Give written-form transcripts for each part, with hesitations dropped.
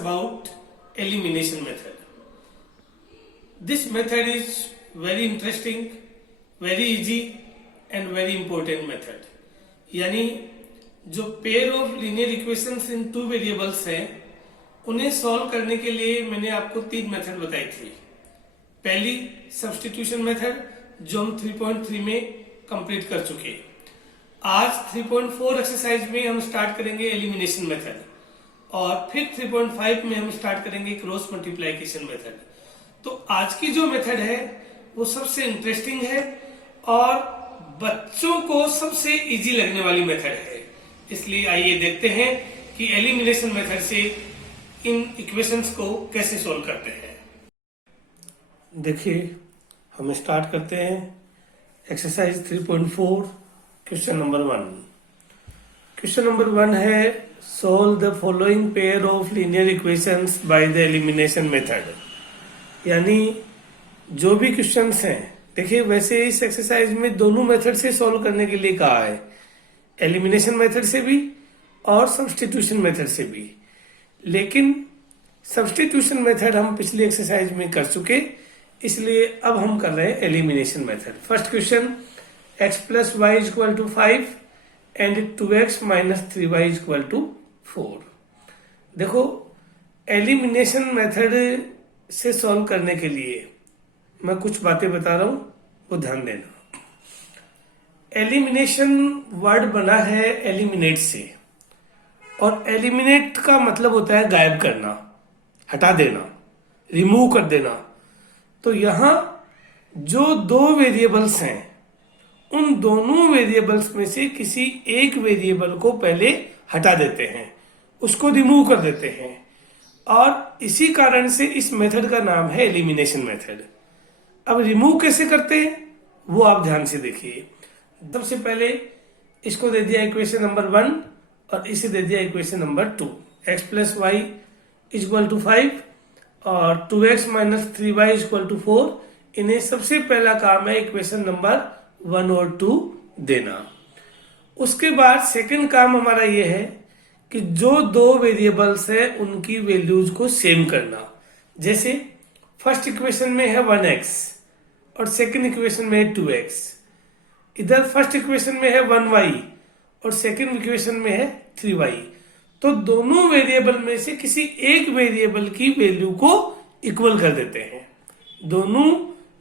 about elimination method. This method is very interesting, very easy and very important method. यानी जो pair of linear equations in two variables हैं उन्हें solve करने के लिए मैंने आपको तीन मेथड बताई थी. पहली सब्स्टिट्यूशन मेथड जो हम 3.3 में कंप्लीट कर चुके. आज 3.4 एक्सरसाइज में हम स्टार्ट करेंगे एलिमिनेशन मेथड और फिर 3.5 में हम स्टार्ट करेंगे क्रॉस मल्टीप्लिकेशन मेथड. तो आज की जो मेथड है वो सबसे इंटरेस्टिंग है और बच्चों को सबसे इजी लगने वाली मेथड है. इसलिए आइए देखते हैं कि एलिमिनेशन मेथड से इन इक्वेशंस को कैसे सॉल्व करते हैं. देखिए हम स्टार्ट करते हैं exercise 3.4 question number 1. Question number 1 है solve the following pair of linear equations by the elimination method. यानी जो भी क्वेश्चंस हैं, देखिए वैसे इस एक्सरसाइज में दोनों मेथड से सॉल्व करने के लिए कहा है, एलिमिनेशन मेथड से भी और सब्स्टिट्यूशन मेथड से भी. लेकिन सब्स्टिट्यूशन मेथड हम पिछली एक्सरसाइज में कर चुके, इसलिए अब हम कर रहे हैं elimination method. First question x plus y is equal to 5 and 2x minus 3y is equal to 4. देखो एलिमिनेशन मेथड से सॉल्व करने के लिए मैं कुछ बातें बता रहा हूं, वो ध्यान देना. एलिमिनेशन वर्ड बना है एलिमिनेट से और एलिमिनेट का मतलब होता है गायब करना, हटा देना, रिमूव कर देना. तो यहां जो दो वेरिएबल्स हैं उन दोनों वेरिएबल्स में से किसी एक वेरिएबल को पहले हटा देते हैं, उसको रिमूव कर देते हैं और इसी कारण से इस मेथड का नाम है एलिमिनेशन मेथड. अब रिमूव कैसे करते हैं वो आप ध्यान से देखिए. सबसे पहले इसको दे दिया इक्वेशन नंबर 1 और इसे दे दिया equation number 2. x plus y is equal to 5 और 2x minus 3y is equal to 4. इन्हें सबसे पहला काम है इक्वेशन नंबर 1 और 2 देना. उसके बाद सेकंड काम हमारा ये है कि जो दो वेरिएबल्स है उनकी वैल्यूज को सेम करना. जैसे फर्स्ट इक्वेशन में है 1x और सेकंड इक्वेशन में है 2x. इधर फर्स्ट इक्वेशन में है 1y और सेकंड इक्वेशन में है 3y. तो दोनों वेरिएबल में से किसी एक वेरिएबल की वैल्यू को इक्वल कर देते हैं. दोनों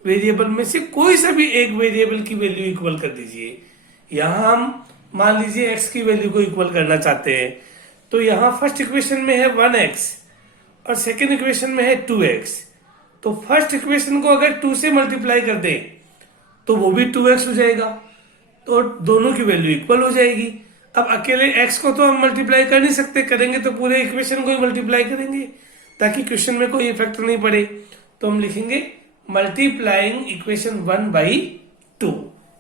वेरिएबल में से कोई सा भी एक वेरिएबल की वैल्यू इक्वल कर दीजिए. यहां हम मान लीजिए x की वैल्यू को इक्वल करना चाहते हैं, तो यहां फर्स्ट इक्वेशन में है 1x और सेकंड इक्वेशन में है 2x. तो फर्स्ट इक्वेशन को अगर 2 से मल्टीप्लाई कर दें तो वो भी 2x हो जाएगा, तो दोनों की वैल्यू इक्वल हो जाएगी. अब अकेले x को तो हम मल्टीप्लाई कर नहीं सकते, करेंगे तो पूरे इक्वेशन को ही मल्टीप्लाई करेंगे ताकि क्वेश्चन में कोई इफेक्ट नहीं पड़े. तो हम लिखेंगे मल्टीप्लाइंग इक्वेशन 1 बाई 2.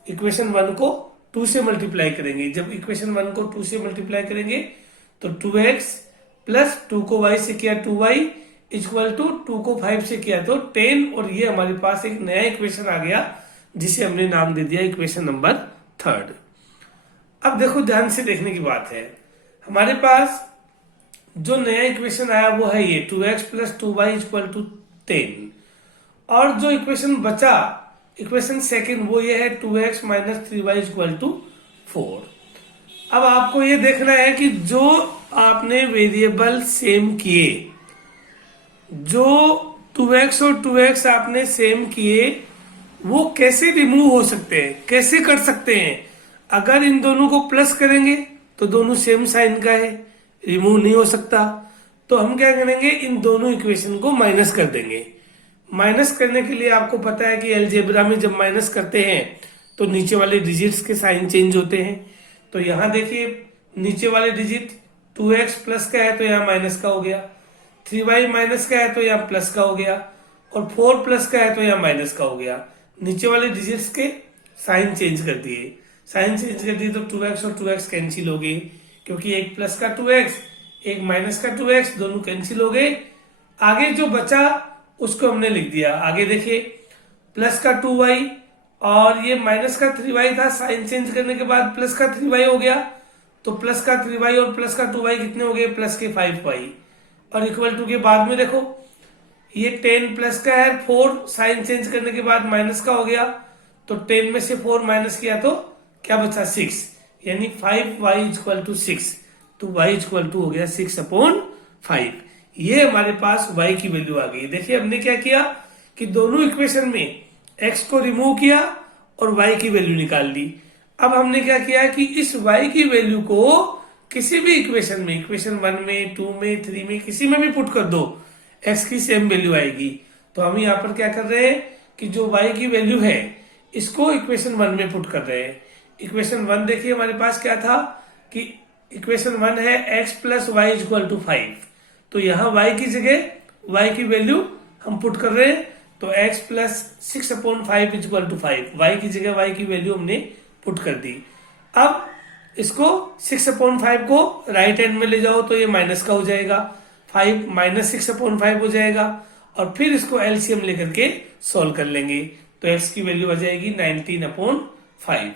इक्वेशन 1 को 2 से मल्टीप्लाई करेंगे. जब इक्वेशन 1 को 2 से मल्टीप्लाई करेंगे तो 2x प्लस 2 को y से किया 2y इक्वल टू 2 को 5 से किया तो 10. और ये हमारे पास एक नया इक्वेशन आ गया जिसे हमने नाम दे दिया इक्वेशन नंबर 3. अब देखो ध्यान से देखने की बात है, हमारे पास जो नया इक्वेशन आया वो है ये 2x plus 2y equal to 10 और जो इक्वेशन बचा इक्वेशन सेकंड वो ये है 2x minus 3y equal to 4. अब आपको ये देखना है कि जो आपने वेरिएबल सेम किए, जो 2x और 2x आपने सेम किए वो कैसे रिमूव हो सकते हैं, कैसे कर सकते हैं. अगर इन दोनों को प्लस करेंगे तो दोनों सेम साइन का है, रिमूव नहीं हो सकता. तो हम क्या करेंगे, इन दोनों इक्वेशन को माइनस कर देंगे. माइनस करने के लिए आपको पता है कि अलजेब्रा में जब माइनस करते हैं तो नीचे वाले डिजिट्स के साइन चेंज होते हैं. तो यहां देखिए नीचे वाले डिजिट 2x प्लस का है तो यहाँ माइनस का हो गया, 3y माइनस का है तो यहाँ प्लस का हो गया और 4 प्लस का है तो यहाँ माइनस का हो गया. नीचे वाले डिजिट्स के साइन चेंज कर दिए. साइन चेंज कर दिए तो 2x और 2x कैंसिल हो गए क्योंकि एक प्लस का 2x एक माइनस का 2x दोनों कैंसिल हो गए. आगे जो बचा उसको हमने लिख दिया. आगे देखिए प्लस का 2y और ये माइनस का 3y था, साइन चेंज करने के बाद प्लस का 3y हो गया. तो प्लस का 3y और प्लस का 2y कितने हो गए, प्लस के 5y. और इक्वल टू के बाद में देखो ये 10 प्लस का है, 4 साइन चेंज करने के बाद माइनस का हो गया, तो 10 में से 4 माइनस किया तो क्या बचा 6, यानी 5y इक्वल टू 6। तो y इक्वल टू हो गया 6/5। ये हमारे पास y की वैल्यू आ गई। देखिए हमने क्या किया कि दोनों इक्वेशन में x को रिमूव किया और y की वैल्यू निकाल ली। अब हमने क्या किया कि इस y की वैल्यू को किसी भी इक्वेशन में, इक्वेशन 1 में, 2 में, 3 में, किसी में भी पुट कर दो, x की सेम वैल्यू आएगी। तो हम यहाँ पर क्या कर रहे हैं कि जो y की वैल्यू है इसको इक्वेशन 1 में पुट कर रहे हैं। इक्वेशन 1 देखिए हमारे पास क्या था कि इक्वेशन 1 है x plus y equal to 5। तो यहाँ y की जगह y की वैल्यू हम पुट कर रहे हैं, तो x plus 6/5 equal to 5, y की जगह y की वैल्यू हमने पुट कर दी। अब इसको 6/5 को राइट हैंड में ले जाओ तो ये माइनस का हो जाएगा, 5 माइनस 6/5 हो जाएगा, और फिर इसको एलसीएम लेकर के सॉल्व कर लेंगे। तो x की वैल्यू आ जाएगी 19/5,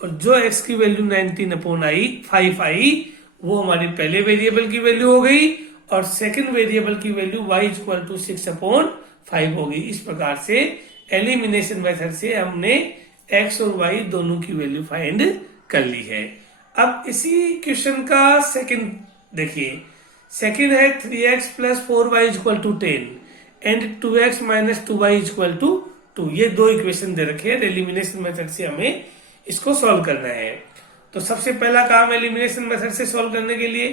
और जो x की वैल्यू 19/5 आई वो हमारी पहले वेरिएबल की वैल्यू हो गई, और सेकंड वेरिएबल की वैल्यू y इक्वल टू 6/5 हो गई। इस प्रकार से एलिमिनेशन मेथड से हमने x और y दोनों की वैल्यू फाइंड कर ली है। अब इसी क्वेश्चन का सेकंड देखिए, सेकंड है 3x plus 4y equal to 10 and 2x minus 2y equal to 2। ये दो इक्वेशन दे रखे हैं, एलिमिनेशन मेथड से हमें इसको सॉल्व करना है। तो सबसे पहला काम एलिमिनेशन मेथड से सॉल्व करने के लिए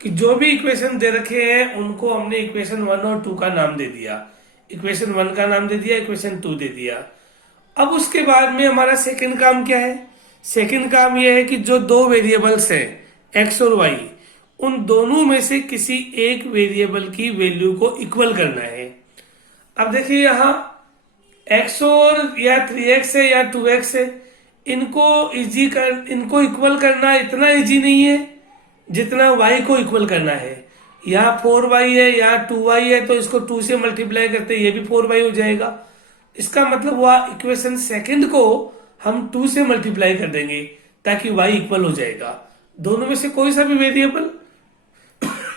कि जो भी इक्वेशन दे रखे हैं उनको हमने इक्वेशन 1 और 2 का नाम दे दिया। इक्वेशन 1 का नाम दे दिया, इक्वेशन 2 दे दिया। अब उसके बाद में हमारा सेकंड काम क्या है? सेकंड काम यह है कि जो दो वेरिएबल्स हैं x और y, उन दोनों में से किसी एक वेरिएबल की वैल्यू को इक्वल करना है। अब देखिए यहाँ x और या 3x है या 2x है, इनको इक्वल करना इतना इजी नहीं है जितना y को इक्वल करना है। यहाँ 4y है, यहाँ 2y है, तो इसको 2 से मल्टीप्लाई करते ये भी 4y हो जाएगा। इसका मतलब वह इक्वेशन सेकंड को हम 2 से मल्टीप्लाई कर देंगे ताकि y इक्वल हो जाएगा। दोनों में से कोई सा भी वेरिएबल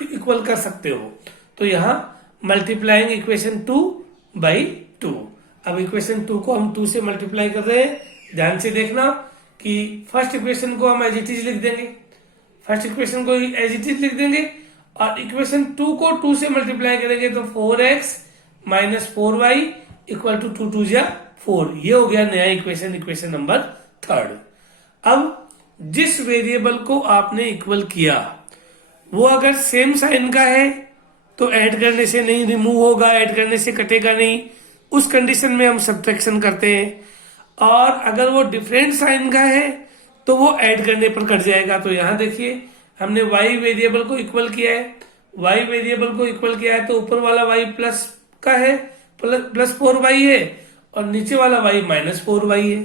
इक्वल कर सकते हो। तो यहाँ मल्टीप्लाइंग इक्वेशन 2 बाई 2। अब इक्वेशन 2 को हम 2 से मल्टीप्लाई कर रहे हैं। ध्यान से देखना कि फर्स्ट इक्वेशन को हम एज इट इज लिख देंगे, फर्स्ट इक्वेशन को एज इट इज लिख देंगे, और इक्वेशन 2 को 2 से मल्टीप्लाई करेंगे तो 4x minus 4y equal to 2 2 जा 4। ये हो गया नया इक्वेशन, इक्वेशन नंबर थर्ड। अब जिस वेरिएबल को आपने इक्वल किया वो अगर सेम साइन का है तो ऐड करने से नहीं रिमूव होगा, ऐड करने से कटेगा नहीं, उस कंडीशन में हम सब्ट्रैक्शन करते हैं। और अगर वो डिफरेंट साइन का है तो वो ऐड करने पर कट जाएगा। तो यहाँ देखिए हमने y वेरिएबल को इक्वल किया है, y वेरिएबल को इक्वल किया है तो ऊपर वाला y प्लस का है, प्लस 4y है, और नीचे वाला y माइनस 4y है।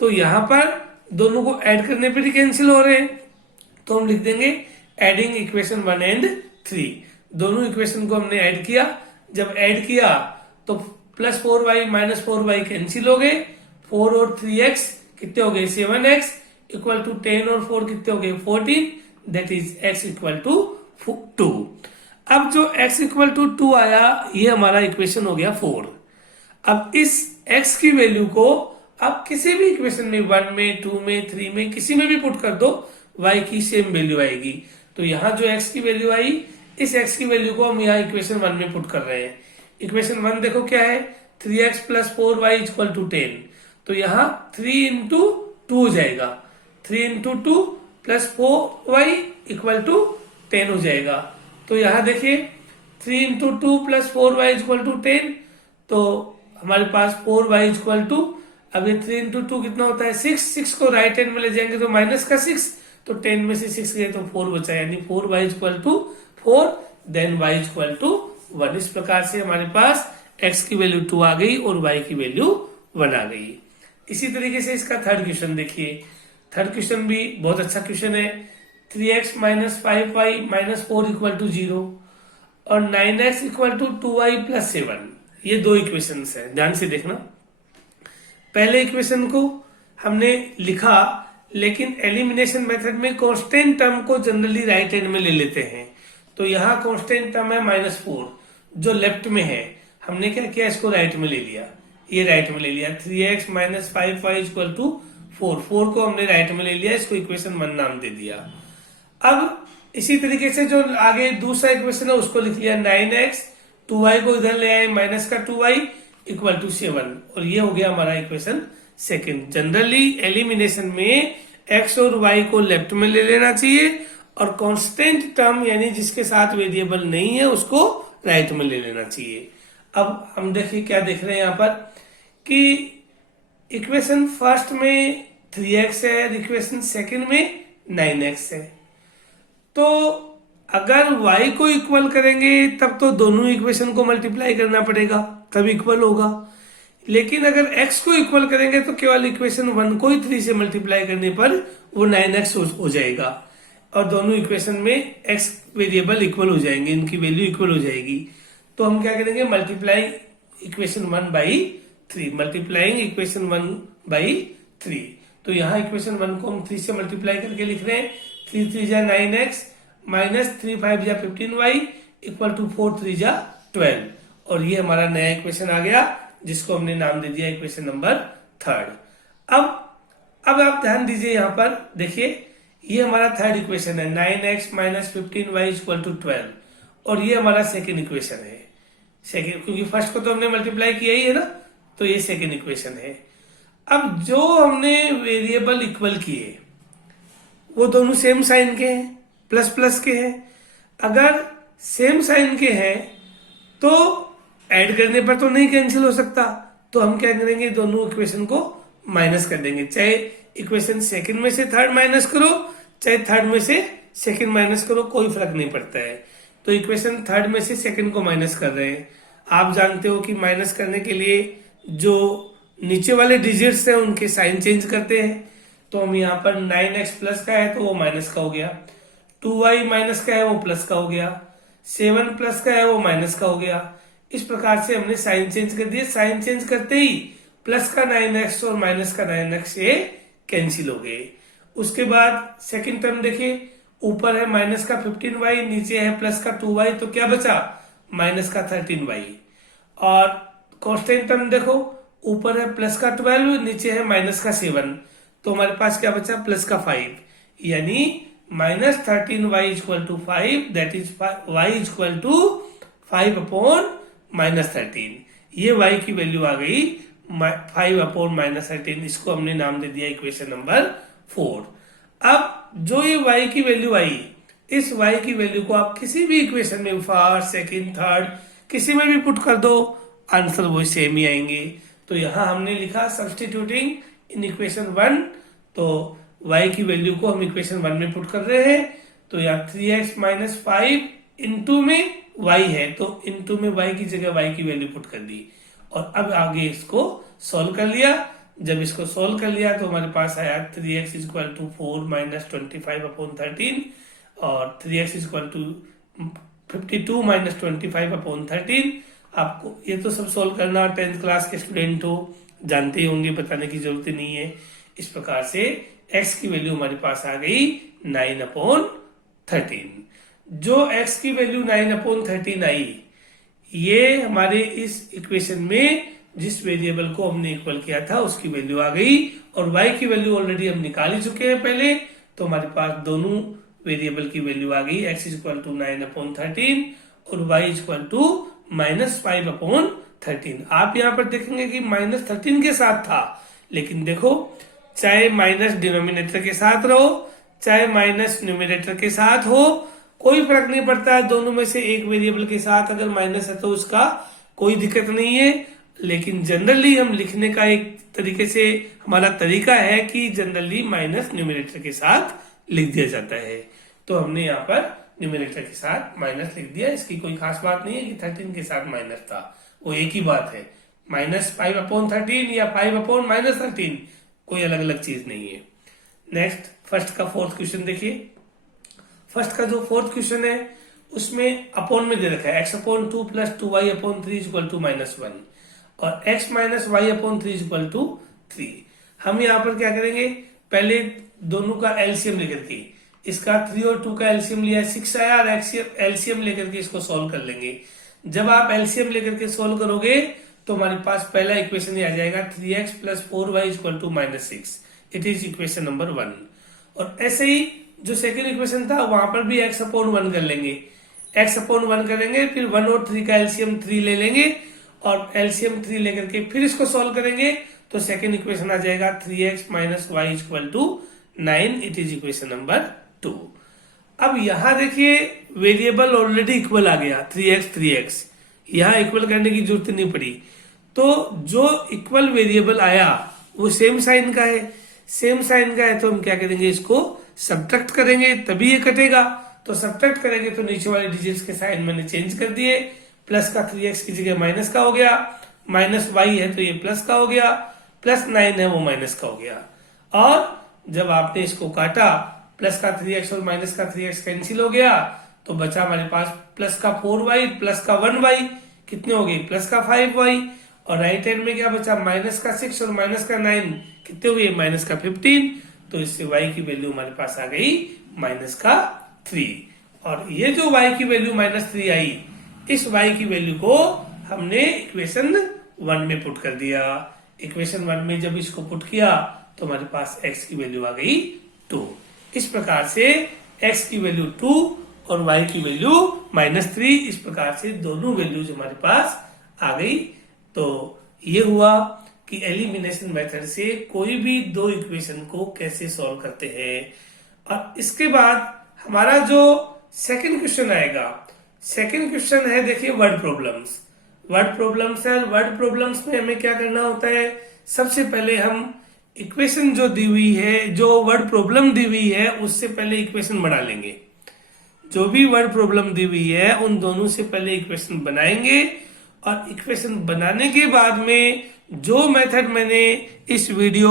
तो यहाँ पर दोनों को ऐड करने पर ही कैंसिल हो रहे हैं, तो हम लिख देंगे एडिंग इक्वेशन 1 एंड 3। दोनों इक्वेशन को हमने ऐड किया, जब ऐड किया तो plus 4y minus 4y cancel हो गए, 4 और 3x कितने हो गए 7x इक्वल टू 10 और 4 कितने हो गए 14, that is x equal to 2। अब जो x इक्वल टू 2 आया ये हमारा इक्वेशन हो गया 4। अब इस x की वैल्यू को आप किसी भी इक्वेशन में 1 में 2 में 3 में किसी में भी पुट कर दो, y की सेम वैल्यू आएगी। तो यहाँ जो x की वैल्यू आई, इस x की वैल्यू को हम यहाँ इक्वेशन 1 में पुट कर रहे हैं। इक्वेशन 1 देखो क्या है, 3x plus 4y equal to 10। तो यहाँ 3 इंटू 2 हो जाएगा, 3 into 2 plus 4y equal to 10 हो जाएगा। तो यहाँ देखिए 3 into 2 plus 4y equal to 10, तो हमारे पास 4y इक्वल टू, अब ये 3 इंटू 2 कितना होता है 6, 6 को राइट हैंड में ले जाएंगे तो माइनस का 6, तो 10 में से 6 गए तो 4 बचा, यानी 4y equal to 4, then y equal to 1। इस प्रकार से हमारे पास x की वैल्यू 2 आ गई और y की वैल्यू 1 आ गई। इसी तरीके से इसका थर्ड क्वेश्चन देखिए, थर्ड क्वेश्चन भी बहुत अच्छा क्वेश्चन है। 3x minus 5y minus 4 equal to 0 और 9x equal to 2y plus 7। ये दो इक्वेशन है, ध्यान से देखना। पहले इक्वेशन को हमने लिखा, लेकिन एलिमिनेशन मेथड में कांस्टेंट टर्म को जनरली राइट हैंड में ले लेते हैं। तो यहाँ कांस्टेंट टर्म है -4 जो लेफ्ट में है, हमने क्या किया इसको राइट में ले लिया, ये राइट में ले लिया 3x - 5y इक्वल टू 4 को हमने राइट में ले लिया, इसको इक्वेशन 1 नाम दे दिया। अब इसी तरीके से जो आगे दूसरा इक्वेशन है उसको लिख लिया 9x, 2y को इधर ले आए माइनस का 2y इक्वल टू 7, और ये हो गया हमारा इक्वेशन सेकंड। जनरली एलिमिनेशन में x और y को लेफ्ट में ले लेना चाहिए और कांस्टेंट टर्म यानी जिसके साथ वेरिएबल नहीं है उसको राइट में ले लेना चाहिए। अब हम देखिए क्या देख रहे हैं यहाँ पर कि इक्वेशन फर्स्ट में 3x है और इक्वेशन सेकंड में 9x है, तो अगर y को इक्वल करेंगे तब तो दोनों इक्वेशन को मल्टीप्लाई करना पड़ेगा तब इक्वल होगा, लेकिन अगर x को इक्वल करेंगे तो केवल इक्वेशन 1 को ही 3 से मल्टीप्लाई करने पर वो 9x हो जाएगा और दोनों इक्वेशन में x वेरिएबल इक्वल हो जाएंगे, इनकी वैल्यू इक्वल हो जाएगी। तो हम क्या करेंगे multiplying equation 1 by 3, multiplying equation 1 by 3। तो यहाँ इक्वेशन 1 को हम 3 से मल्टीप्लाई करके लिख रहे हैं, 3 3 जा 9x माइनस 3 5 जा 15y इक्वल टू 4 3 जा 12, और ये हमारा नया इक्वेशन आ गया जिसको हमने नाम दे दिया इक्वेशन नंबर 3। अब आप ध्यान दीजिए यहाँ पर देखिए ये हमारा थर्ड इक्वेशन है 9x minus 15y equal to 12, और ये हमारा सेकेंड इक्वेशन है। सेकेंड क्योंकि फर्स्ट को तो हमने मल्टीप्लाई किया ही है ना, तो ये सेकेंड इक्वेशन है। अब जो हमने वेरिएबल इक्वल किए वो दोनों सेम साइन के हैं, प्लस प्लस के हैं। अगर सेम साइन के हैं तो ऐड करने पर तो नहीं कैंसिल हो सकता, तो हम क्या करेंगे दोनों इक्वेशन को माइनस कर देंगे, चाहे इक्वेशन सेकंड में से थर्ड माइनस करो चाहे थर्ड में से सेकंड माइनस करो, कोई फर्क नहीं पड़ता है। तो इक्वेशन थर्ड में से सेकंड को माइनस कर रहे हैं। आप जानते हो कि माइनस करने के लिए जो नीचे वाले डिजिट्स हैं उनके साइन चेंज करते हैं, तो हम यहाँ पर 9x प्लस का है तो वो माइनस का हो गया, 2y माइनस का है वो प्लस का हो गया, 7 प्लस का है वो माइनस का हो गया। इस प्रकार से हमने साइन चेंज कर दिए, साइन चेंज करते ही प्लस का 9x और माइनस का 9x ये कैंसिल हो गए। उसके बाद सेकंड टर्म देखिए, ऊपर है माइनस का 15y, नीचे है प्लस का 2y, तो क्या बचा माइनस का 13y। और कांस्टेंट टर्म देखो, ऊपर है प्लस का 12, नीचे है माइनस का 7, तो हमारे पास क्या बचा प्लस का 5, यानी minus 13y equal to 5, that is y equal to 5 upon minus 13। ये y की वैल्यू आ गई 5 अपॉन माइनस 13, इसको हमने नाम दे दिया इक्वेशन नंबर 4। अब जो ये y की वैल्यू आई, इस y की वैल्यू को आप किसी भी इक्वेशन में फर्स्ट सेकंड थर्ड किसी में भी पुट कर दो, आंसर वो सेम ही आएंगे। तो यहाँ हमने लिखा सब्स्टिट्यूटिंग इन इक्वेशन 1, तो y की वैल्यू को हम इक्वेशन 1 में पुट कर रहे हैं, तो यहाँ 3x माइनस 5 इंटू में y है, तो इंटू में y की जगह y की वैल्यू पुट कर दी, और अब आगे इसको सॉल्व कर लिया। जब इसको सॉल्व कर लिया तो हमारे पास आया 3x equal to 4 minus 25 upon 13, और 3x equal to 52 minus 25 upon 13। आपको ये तो सब सॉल्व करना, 10th क्लास के स्टूडेंट हो जानते ही होंगे, बताने की जरूरत नहीं है। इस प्रकार से x की वैल्यू हमारे पास आ गई 9 अपॉन 13। जो x की वैल्यू 9 अपॉन 13 आई, ये हमारे इस इक्वेशन में जिस वेरिएबल को हमने इक्वल किया था उसकी वैल्यू आ गई, और y की वैल्यू ऑलरेडी हम निकाल ही चुके हैं पहले, तो हमारे पास दोनों वेरिएबल की वैल्यू आ गई, x इक्वल टू 9 अपॉन 13 और y equal to minus 5 upon 13। आप यहाँ पर देखेंगे कि माइनस 13 के साथ था, लेकिन देखो चाहे माइनस डिनोमिनेटर के साथ रहो चाहे माइनस न्यूमिनेटर के साथ हो, कोई फर्क नहीं पड़ता है। दोनों में से एक वेरिएबल के साथ अगर माइनस है तो उसका कोई दिक्कत नहीं है, लेकिन जनरली हम लिखने का एक तरीके से हमारा तरीका है कि जनरली माइनस न्यूमिनेटर के साथ लिख दिया जाता है, तो हमने यहाँ पर न्यूमिनेटर के साथ माइनस लिख दिया। इसकी कोई खास बात नहीं है कि 13 के साथ माइनस था, वो एक ही बात है, माइनस 5 अपॉन 13 या 5 अपॉन माइनस 13, कोई अलग अलग चीज नहीं है। नेक्स्ट फर्स्ट का फोर्थ क्वेश्चन देखिए। फर्स्ट का जो फोर्थ क्वेश्चन है उसमें अपॉन में दे रखा है x upon 2 plus 2y upon 3 equal to minus 1 और x minus y upon 3 equal to 3। हम यहाँ पर क्या करेंगे, पहले दोनों का एलसीएम लेकर के इसका 3 और 2 का एलसीएम लिया 6 आया, और एलसीएम लेकर के इसको सॉल्व कर लेंगे। जब आप एलसीएम लेकर के सॉल्व करोगे तो हमारे पास पहला इक्वेशन ये आ जाएगा 3x plus 4y equal to -6। It is equation number 1। और ऐसे ही जो सेकेंड इक्वेशन था वहां पर भी x अपॉन 1 कर लेंगे, x अपॉन 1 करेंगे, फिर 1 और 3 का एलसीएम 3 ले लेंगे, और एलसीएम 3 लेकर के फिर इसको सॉल्व करेंगे तो सेकेंड इक्वेशन आ जाएगा 3x minus y equal to 9। It is equation number 2। अब यहां देखिए वेरिएबल ऑलरेडी इक्वल आ गया 3x, यहां इक्वल करने की जरूरत नहीं पड़ी। तो जो इक्वल वेरिएबल आया वो सेम साइन का है, सेम साइन का है तो हम क्या करेंगे, इसको सब्ट्रैक्ट करेंगे तभी ये कटेगा। तो सब्ट्रैक्ट करेंगे तो नीचे वाले डिजिट्स के साइन मैंने चेंज कर दिए, प्लस का 3x की जगह माइनस का हो गया, माइनस वाई है तो ये प्लस का हो गया, प्लस 9 है वो माइनस का हो गया। और जब आपने इसको काटा प्लस का 3x और माइनस का 3x कैंसिल हो गया, तो बचा हमारे पास प्लस का 4y प्लस का 1y, कितने हो गए, प्लस का 5y। और राइट हैंड में क्या बचा, माइनस का 6 और माइनस का 9, कितने हो गए, माइनस का 15। तो इससे y की वैल्यू हमारे पास आ गई माइनस का 3। और ये जो y की वैल्यू -3 आई, इस y की वैल्यू को हमने इक्वेशन 1 में पुट कर दिया। इक्वेशन 1 में जब इसको पुट किया तो हमारे पास x की वैल्यू आ गई 2। इस प्रकार से x की वैल्यू 2 और y की वैल्यू -3, इस प्रकार से दोनों वैल्यूज हमारे पास आ गई। तो ये हुआ कि एलिमिनेशन मेथड से कोई भी दो इक्वेशन को कैसे सॉल्व करते हैं। और इसके बाद हमारा जो सेकंड क्वेश्चन आएगा, सेकंड क्वेश्चन है देखिए वर्ड प्रॉब्लम्स। वर्ड प्रॉब्लम्स है, वर्ड प्रॉब्लम्स में हमें क्या करना होता है, सबसे पहले हम इक्वेशन जो दी हुई है, जो वर्ड प्रॉब्लम दी हुई है, उससे पहले इक्वेशन बना लेंगे। जो भी वर्ड प्रॉब्लम दी हुई है उन दोनों से पहले इक्वेशन बनाएंगे, और इक्वेशन बनाने के बाद में जो मेथड मैंने इस वीडियो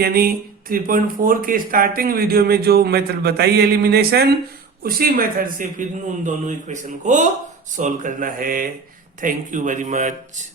यानी 3.4 के स्टार्टिंग वीडियो में जो मेथड बताई एलिमिनेशन, उसी मेथड से फिर उन दोनों इक्वेशन को सॉल्व करना है। Thank you very much.